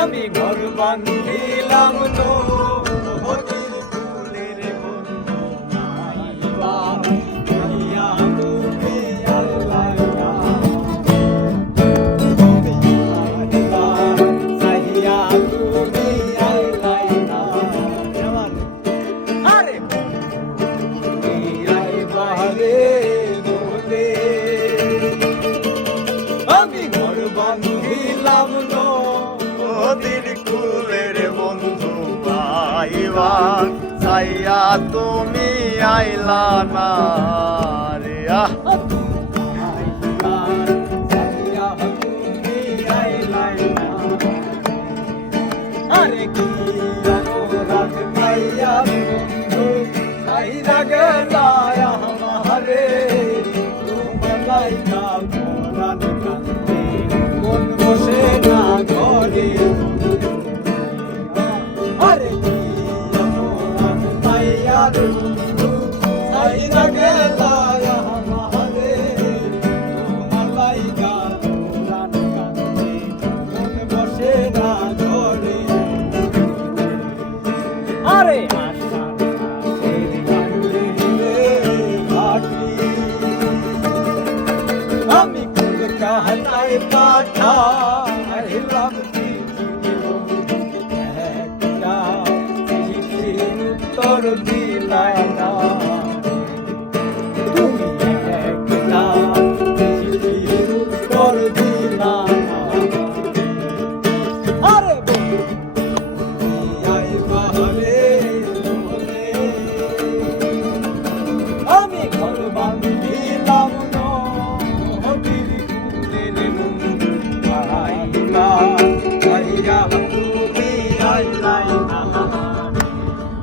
আমি ঘর বান্ধিলাম তো সাইয়া তুমি আইলা না রে আহ Like a lion, I'm a hurry. You're like a আমায় পাঠা হেলাম উত্তর দি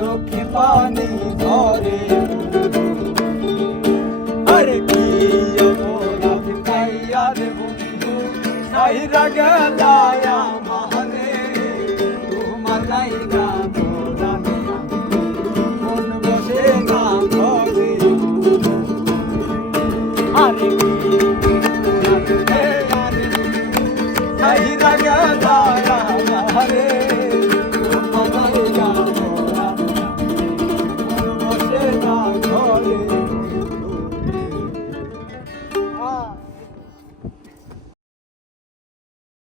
চোখে পানি ধরে আরে কি অপরাধ কাইয়া রে বন্ধু সাইরা গেলায়া মহানে তোমার নাই না Hare